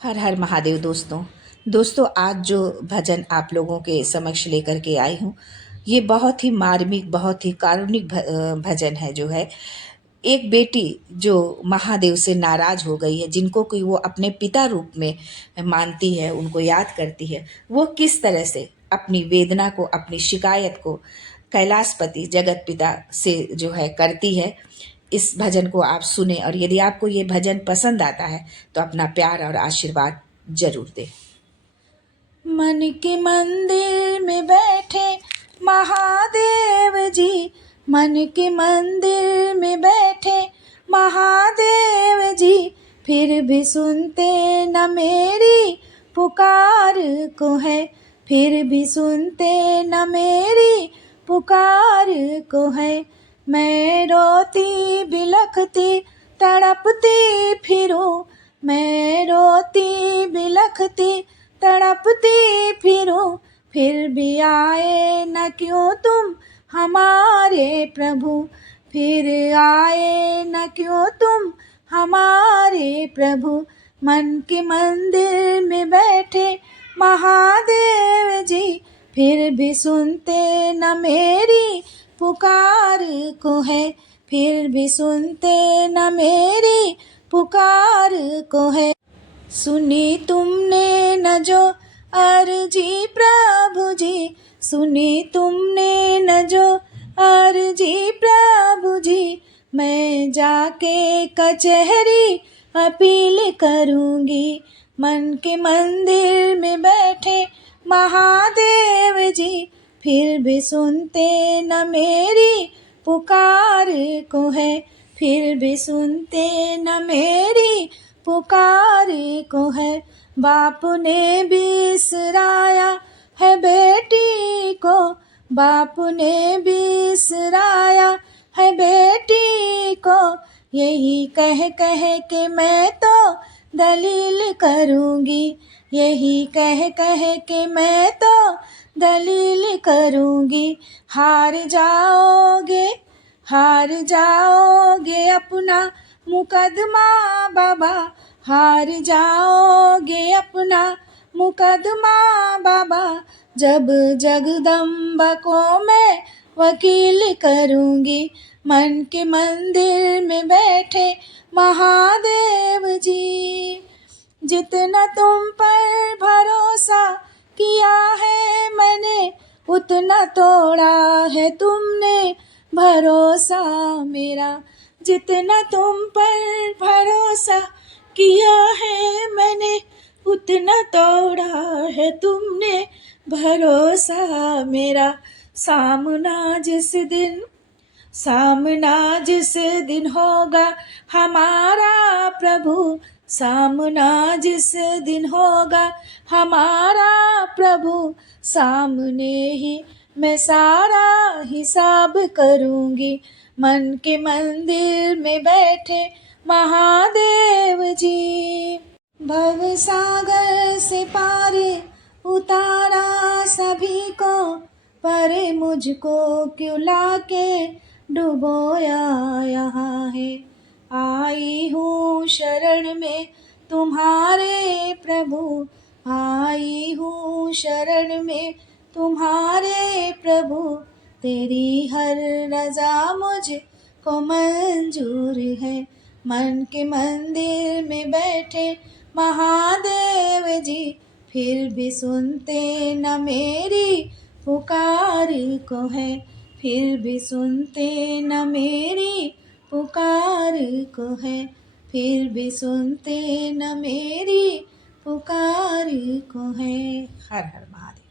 हर हर महादेव दोस्तों। आज जो भजन आप लोगों के समक्ष लेकर के आई हूँ, ये बहुत ही मार्मिक, बहुत ही कारुणिक भजन है। जो है एक बेटी जो महादेव से नाराज हो गई है, जिनको कि वो अपने पिता रूप में मानती है, उनको याद करती है, वो किस तरह से अपनी वेदना को, अपनी शिकायत को कैलाशपति जगत पिता से जो है करती है। इस भजन को आप सुने, और यदि आपको ये भजन पसंद आता है तो अपना प्यार और आशीर्वाद जरूर दें। मन के मंदिर में बैठे महादेव जी, मन के मंदिर में बैठे महादेव जी, फिर भी सुनते न मेरी पुकार को है, फिर भी सुनते न मेरी पुकार को है। मैं रोती बिलखती तड़पती फिरूं, मैं रोती बिलखती तड़पती फिरूं, फिर भी आए न क्यों तुम हमारे प्रभु, फिर आए न क्यों तुम हमारे प्रभु। मन के मंदिर में बैठे महादेव जी, फिर भी सुनते न मेरी पुकार को है, फिर भी सुनते न मेरी पुकार को है। सुनी तुमने न जो अर्जी प्रभु जी, सुनी तुमने न जो अर्जी प्रभु जी, मैं जाके कचहरी अपील करूँगी। मन के मंदिर में बैठे महादेव जी, फिर भी सुनते न मेरी पुकार को है, फिर भी सुनते न मेरी पुकार को है। बाप ने बिसराया है बेटी को, बाप ने बिसराया है बेटी को, यही कह कह के मैं तो दलील करूँगी, यही कह कह के मैं तो दलील करूँगी। हार जाओगे, हार जाओगे अपना मुकदमा बाबा, हार जाओगे अपना मुकदमा बाबा, जब जगदम्बा को मैं वकील करूँगी। मन के मंदिर में बैठे महादेव जी, जितना तुम पर भरोसा किया है मैंने, उतना तोड़ा है तुमने भरोसा मेरा। जितना तुम पर भरोसा किया है मैंने, उतना तोड़ा है तुमने भरोसा मेरा। सामना जिस दिन, सामना जिस दिन होगा हमारा प्रभु, सामना जिस दिन होगा हमारा प्रभु, सामने ही मैं सारा हिसाब करूँगी। मन के मंदिर में बैठे महादेव जी, भव सागर से पार उतारा सभी को, पर मुझको क्यों लाके डुबोया यहाँ है। आई हूँ शरण में तुम्हारे प्रभु, आई हूँ शरण में तुम्हारे प्रभु, तेरी हर रज़ा मुझको मंजूर है। मन के मंदिर में बैठे महादेव जी, फिर भी सुनते न मेरी पुकार को है, फिर भी सुनते न मेरी पुकार को है, फिर भी सुनते न मेरी पुकार को है। हर हर महादेव।